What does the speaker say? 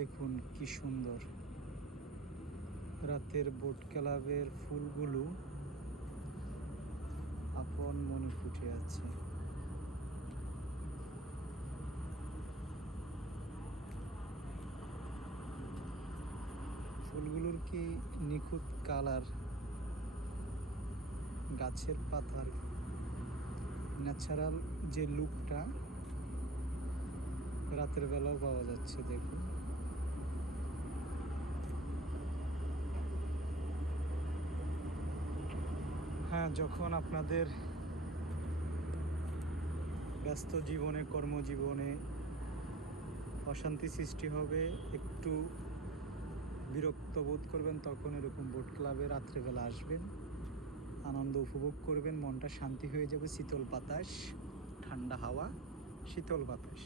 দেখুন কি সুন্দর, রাতের বোট ক্লাবের ফুলগুলো আপন মনে ফুটে আছে। ফুলগুলোর কি নিখুঁত কালার, গাছের পাতার ন্যাচারাল যে লুকটা রাতের বেলাও পাওয়া যাচ্ছে। দেখুন, হ্যাঁ, যখন আপনাদের ব্যস্ত জীবনে, কর্মজীবনে অশান্তি সৃষ্টি হবে, একটু বিরক্ত বোধ করবেন, তখন এরকম বোট ক্লাবে রাত্রেবেলা আসবেন, আনন্দ উপভোগ করবেন, মনটা শান্তি হয়ে যাবে। শীতল বাতাস, ঠান্ডা হাওয়া, শীতল বাতাস।